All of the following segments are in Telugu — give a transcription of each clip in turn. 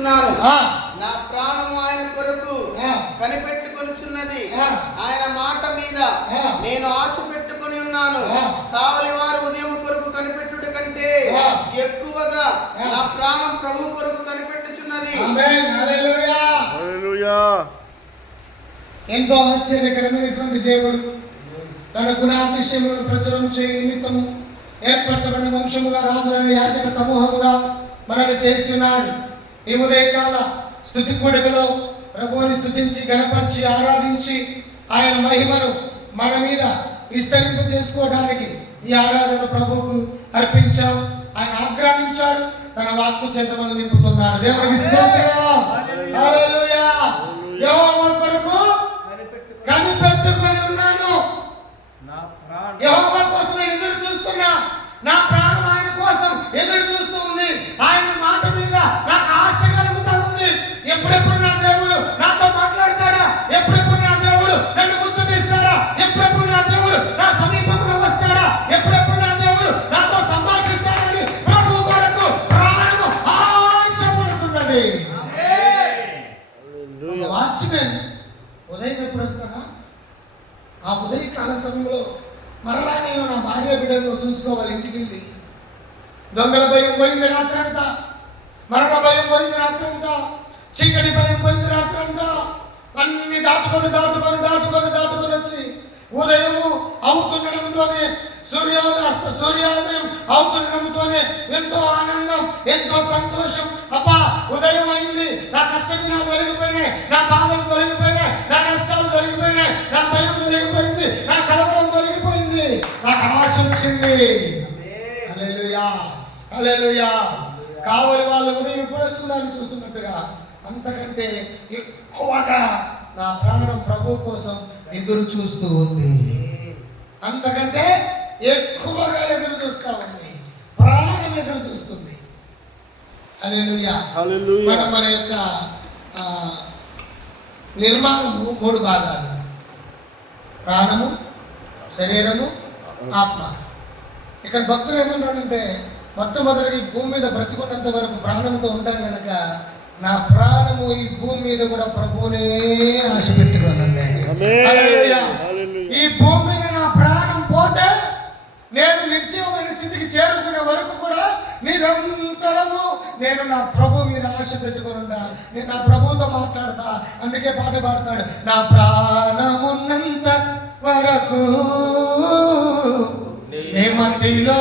ఆ, నా ప్రాణం ఆయన కొరకు కనిపెట్టుకొనుచున్నది ఆ. ఆయన మాట మీద. నేను ఆశ పెట్టుకొని ఉన్నాను. కావలి వారు ఉదయం కొరకు కనిపెట్టుట కంటే. ఎక్కువగా ఆ. నా ప్రాణం ప్రభు కొరకు కనిపెట్టుచున్నది ఆమేన్. హల్లెలూయా. హల్లెలూయా ఎంతో ఆశ్చర్యకరమైనటువంటి దేవుడు తన గుణాతిశయములను ప్రచురం చేయ నిమిత్తము ఏర్పరచబడిన వంశముగా రాజులైన యాజక సమూహముగా మనల్ని చేస్తున్నాడు ఈ ఉదయకాల స్థుతి కూడికలో ప్రభువుని స్థుతించి గణపరిచి ఆరాధించి ఆయన మహిమను మన మీద విస్తరింప చేసుకోవడానికి ఈ ఆరాధన ప్రభువుకు అర్పించాం. ఆయన ఆగ్రహించాడు తన వాక్కు చేత మనం నింపుతున్నాడు. దేవుడికి కొరకు కనిపెట్టుకొని ఉన్నాను యెహోవా కోసం నేను ఎదురు చూస్తున్నా. నా ప్రాణం ఆయన కోసం ఎదురు చూస్తూ ఉంది. వాచ్మెన్. ఉదయం ఎప్పుడు వస్తానా ఆ ఉదయకాల సమయంలో మరలా నేను నా భార్య బిడ్డలను చూసుకోవాలి ఇంటికి వెళ్ళి దొంగల భయం పోయింది రాత్రంతా. మరణ భయం పోయింది రాత్రంతా. చీకటి భయం పోయింది రాత్రంతా. అన్ని దాటుకొని దాటుకొని దాటుకొని దాటుకొని వచ్చి ఉదయము అవుతుండడంతోనే సూర్యోదయం అస్త సూర్యోదయం అవుతుండటంతోనే ఎంతో ఆనందం ఎంతో సంతోషం. అబ్బా ఉదయం అయింది నా కష్ట దినాలు తొలగిపోయినాయి. నా బాధలు తొలగిపోయినాయి. నా నష్టాలు తొలగిపోయినాయి. నా భయం తొలగిపోయింది. నా కలవరం తొలగిపోయింది. నాకు ఆశ వచ్చింది. హల్లెలూయా. హల్లెలూయా. కావలి వాళ్ళు ఉదయం ఇప్పుడు చూస్తున్నట్టుగా అంతకంటే ఎక్కువగా నా ప్రాణం ప్రభు కోసం ఎదురు చూస్తూ ఉంది. అంతకంటే ఎక్కువగా ఎదురు చూస్తూ ఉంది ప్రాణం ఎదురు చూస్తుంది. మన మన యొక్క నిర్మాణము మూడు భాగాలు. ప్రాణము శరీరము ఆత్మ. ఇక్కడ భక్తులు ఏమంటాడంటే మొట్టమొదటి ఈ భూమి మీద బ్రతికున్నంత వరకు ప్రాణంతో ఉంటాం కనుక నా ప్రాణము ఈ భూమి మీద కూడా ప్రభువునే ఆశ. హల్లెలూయా. ఈ భూమి మీద నా ప్రాణం నేను నిర్జీవమైన స్థితికి చేరుకునే వరకు కూడా నిరంతరము నేను నా ప్రభు మీద ఆశ పెట్టుకుని ఉంటా. నేను నా ప్రభువుతో మాట్లాడతా. అందుకే పాట పాడతాడు నా ప్రాణమున్నంత వరకు నీ మట్టిలో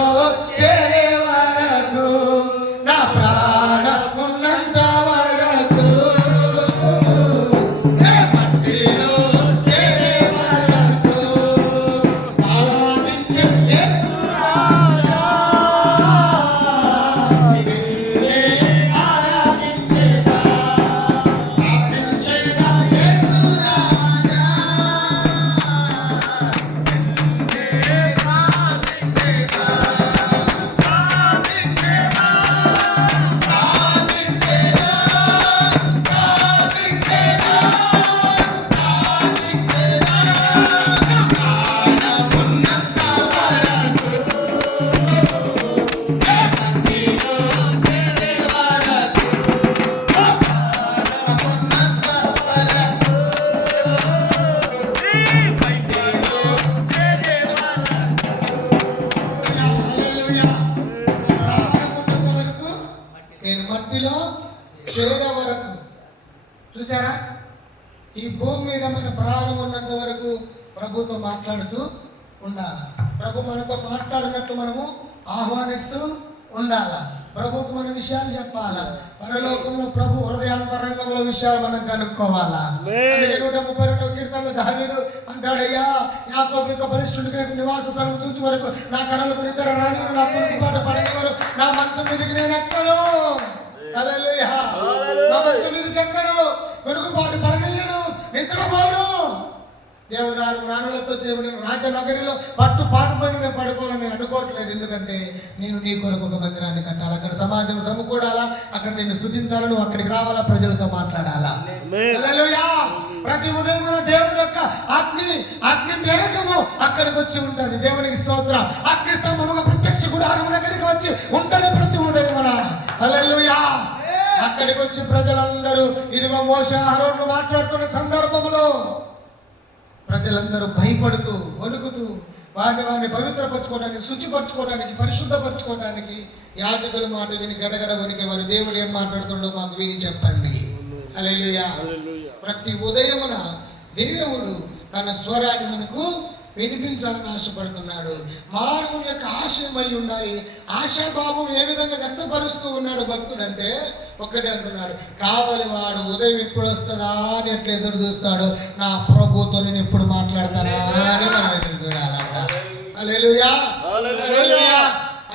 చేరే వరకు చూసారా ఈ భూమి మీద మన ప్రాణం ఉన్నంత వరకు ప్రభుతో మాట్లాడుతూ ఉండాలి? ప్రభు మనతో మాట్లాడినట్టు మనము ఆహ్వానిస్తూ ఉండాలా? ప్రభుకు మన విషయాలు చెప్పాలా? పరలోకంలో ప్రభు హృదయాంతరంగంలో విషయాలు మనం కనుక్కోవాలా? నూట ముప్పై రెండవ కీర్తనలో దావీదు అంటాడయ్యా యాకోబు యొక్క పరిశుద్ధుడికి నాకు నివాస స్థలం చూచి వరకు నా కళలకు నిద్ర రాని నా కొడుకు పాట పడనివారు నా మంచం మీదకి నేను ఎక్కడు. నా మంచం మీదకి ఎక్కడు? పాటు పడనీయను. నిద్రపోను. దేవదారు ప్రాణులతో చేయబడిన రాజనగరిలో పట్టు పాటుపైన నేను పడుకోవాలని నేను అనుకోవట్లేదు. ఎందుకంటే నేను నీ కొరకు ఒక మందిరాన్ని కట్టాలి. అక్కడ సమాజం సమకూడాలా? అక్కడ నేను స్థుతించాలా. నువ్వు అక్కడికి రావాలా? ప్రజలతో మాట్లాడాలా. ప్రతి ఉదయం దేవుని యొక్క అగ్ని అగ్ని మేఘము అక్కడికి వచ్చి ఉంటది. దేవునికి స్తోత్రం. అగ్ని స్తంభముగా ప్రత్యక్ష గుడారం దగ్గరికి వచ్చి ఉంటది ప్రతి ఉదయం అక్కడికి వచ్చి ప్రజలందరూ ఇదిగో మోస అహరోన్లు మాట్లాడుతున్న సందర్భంలో ప్రజలందరూ భయపడుతూ వణుకుతూ వారిని వారిని పవిత్రపరచుకోవడానికి శుచిపరచుకోవడానికి పరిశుద్ధపరచుకోవడానికి యాజకుల మాట విని గడగడ వణికే వారు దేవుడు ఏం మాట్లాడుతుండో మాకు విని చెప్పండి. హల్లెలూయా. ప్రతి ఉదయమున దేవుడు తన స్వరాన్ని మనకు వినిపించాలని ఆశపడుతున్నాడు. మానవుని యొక్క ఆశయమై ఉండాలి. ఆశాభావం ఏ విధంగా వ్యక్తపరుస్తూ ఉన్నాడు భక్తుడు అంటే ఒక్కటే అంటున్నాడు. కావలి వాడు ఉదయం ఎప్పుడు వస్తుందా అని ఎట్లా ఎదురు చూస్తాడు? నా ప్రభుతో నేను ఎప్పుడు మాట్లాడతానా అని మనం ఎదురు చూడాలంట.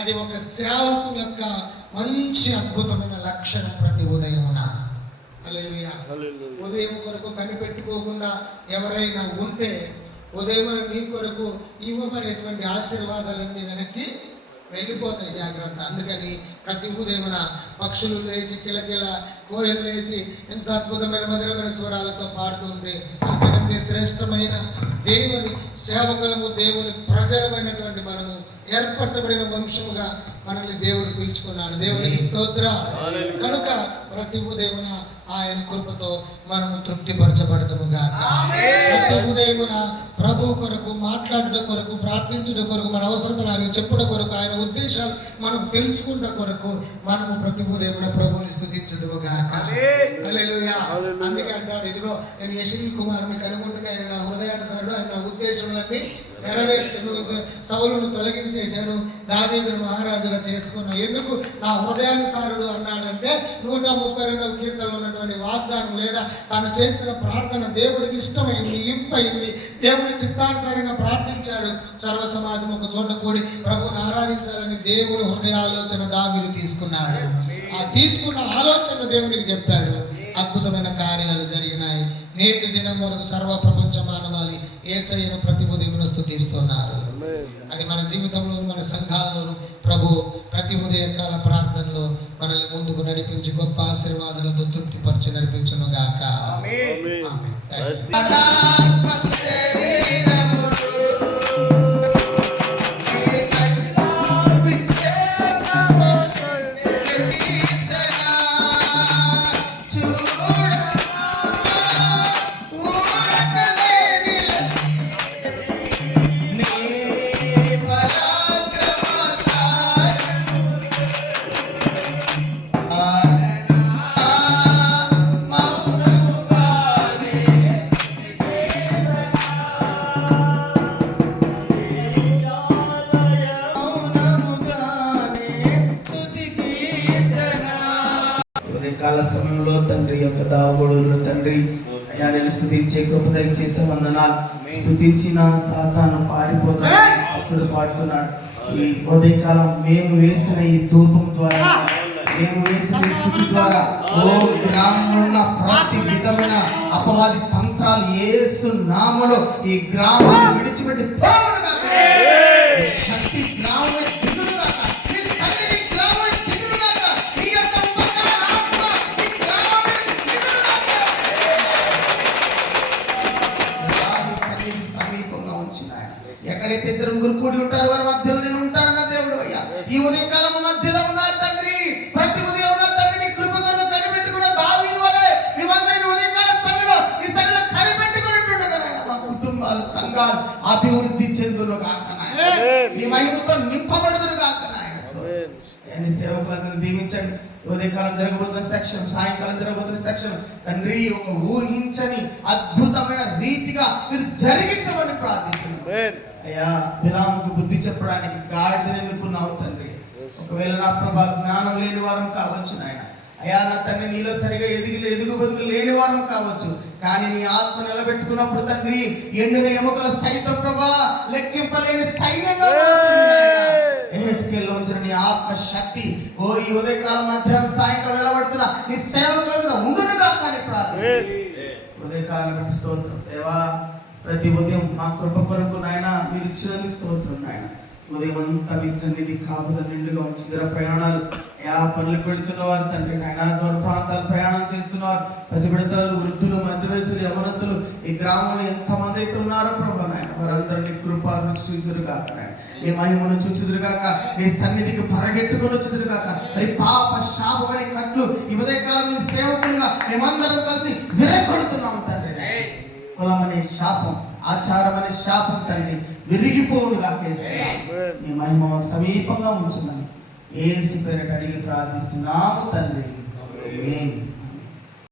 అది ఒక సేవకుని యొక్క మంచి అద్భుతమైన లక్షణం ప్రతి ఉదయమున. ఉదయం కొరకు కనిపెట్టుకోకుండా ఎవరైనా ఉంటే ఉదయం మీ కొరకు ఇవ్వబడేటువంటి ఆశీర్వాదాలన్నీ వెనక్కి వెళ్ళిపోతాయి జాగ్రత్త. అందుకని ప్రతి ఉదయమున పక్షులు లేచి కిలకిల కోయలు లేచి ఎంత అద్భుతమైన మధురమైన స్వరాలతో పాడుతుంటే అంతకంటే శ్రేష్టమైన దేవుని సేవకులము దేవుని ప్రజలమైనటువంటి మనము ఏర్పరచబడిన వంశముగా మనల్ని దేవుడు పిలుచుకున్నాడు. దేవునికి స్తోత్ర. కనుక ప్రతి ఉదయమున ఆయన కృపతో మనము తృప్తిపరచబడతాముగా ప్రతి ఉదయమున ప్రభు కొరకు మాట్లాడుట కొరకు ప్రార్థించుట కొరకు మన అవసరతలు ఆయన చెప్పుట కొరకు ఆయన ఉద్దేశాలు మనం తెలుసుకుంట కొరకు మనము ప్రతి ఉదయమున ప్రభుని హల్లెలూయా. అందుకే అంటాడు ఇదిగో నేను యశ్వీ కుమార్ మీకు ఆయన నా హృదయానుసారుడు ఆయన నా నెరవేర్చను సౌలును తొలగించేశాను దావీదును మహారాజుగా చేసుకున్న ఎందుకు నా హృదయానుసారుడు అన్నాడంటే నూట ముప్పై రెండవ కీర్తనలో ఉన్నటువంటి వాగ్దానం లేదా తాను చేసిన ప్రార్థన దేవుడికి ఇష్టమైంది ఇంపైంది దేవుడి చిత్తానుసారంగా ప్రార్థించాడు. సర్వ సమాజం ఒక చోట కూడి ప్రభుని ఆరాధించాలని దేవుడు హృదయాలోచన దావీదు తీసుకున్నాడు. ఆ తీసుకున్న ఆలోచన దేవునికి చెప్పాడు. అద్భుతమైన కార్యాలు జరిగినాయి. నేటి దినం వరకు సర్వ ప్రపంచ మానవాళి ఏసయ్యను ప్రతి ఉదయం స్థుతిస్తున్నారు. అది మన జీవితంలో మన సంఘాల్లోను ప్రభు ప్రతి ఉదయకాల ప్రార్థనలో మనల్ని ముందుకు నడిపించి గొప్ప ఆశీర్వాదాలతో తృప్తిపరిచి నడిపించును గాక దావబడులు తండ్రి. అయ్యా నేను స్థుతించే కృప దయచేసే వందనాలు. స్థుతించిన సాతాను పారిపోతాడని భక్తుడు పాడుతున్నాడు. ఈ ఉదయకాలం మేము వేసిన ఈ ధూపం ద్వారా మేము వేసిన ఈ స్థుతి ద్వారా ఓ గ్రామంలో ప్రతి విధమైన అపవాది తంత్రాలు యేసు నామలో ఈ గ్రామాన్ని విడిచిపెట్టి శక్తి గ్రామం ఈ ఉదయకాలం మధ్యలో ఉన్నారు తండ్రి. ప్రతి ఉదయం ఉన్న తండ్రి నీ కృప కొరకు కనిపెట్టుకున్న దావీదు వలె మేమందరినీ ఉదయకాల సమయంలో నీ సన్నిధిలో కనిపెట్టుకున్నట్టుండగా మా కుటుంబాలు సంఘాలు అభివృద్ధి చెందును నాయన. నీ మహిమతో నాయన స్తోత్రం. అన్ని సేవకులందరూ దీవించండి. ఉదయకాలం జరగబోతున్న సెక్షన్ సాయంకాలం జరగబోతున్న సెక్షన్ తండ్రి ఒక ఊహించని అద్భుతమైన రీతిగా మీరు జరిగించమని ప్రార్థిస్తున్నాం. అయ్యా బిలాముకు బుద్ధి చెప్పడానికి గాడిదని ఎన్నుకున్నావు తండ్రి. ఒకవేళ నా ప్రభా జ్ఞానం లేని వారం కావచ్చు నాయన. అయ్యా నా తండ్రి నీలో సరిగా ఎదిగి ఎదుగు బతుకు లేని వారం కావచ్చు. కానీ నీ ఆత్మ నిలబెట్టుకున్నప్పుడు తండ్రి ఎండిన ఎముకల సైతం ప్రభా లెక్కింపలేని సైన్యంగా ఉంచిన నీ ఆత్మ శక్తి ఓ ఈ ఉదయకాలం మధ్యాహ్నం సాయంకాలం నిలబడుతున్న నీ సేవకుల మీద ఉండునుగా కానీ ప్రార్థన ఉదయకాలం బట్టి స్తోత్రం. దేవా ప్రతి ఉదయం మా కృప కొరకు నాయన మీరు ఇచ్చినందుకు స్తోత్రం నాయన. ఉదయం అంతా మీ సన్నిధి కాపుద నిండుగా ఉంచి ఇతర ప్రయాణాలు యా పనులకు వెళుతున్న వారు తండ్రి నాయన దూర ప్రాంతాలు ప్రయాణం చేస్తున్నవారు పసిబిడతలు వృద్ధులు మధ్య వయసులు యవనస్తులు ఈ గ్రామంలో ఎంతమంది అయితే ఉన్నారో ప్రభా నాయన వారందరినీ నీ కృపను చూసుదురుగాక నాయన. నీ మహిమను చూచుదురుగాక నీ సన్నిధికి పరిగెట్టుకొని వచ్చుదురుగాక మరి పాప శాపం కట్లు ఈ ఉదయకాలం నీ సేవకులుగా మేమందరం కలిసి విరగొడుతున్నాం తండ్రి కులమనే అనే శాపం ఆచారం అనే శాపం తండ్రి విరిగిపోవుడుగా నీ మహిమ మాకు సమీపంగా ఉంచుమని. ఏసు పేరట అడిగి ప్రార్థిస్తున్నాము తండ్రి.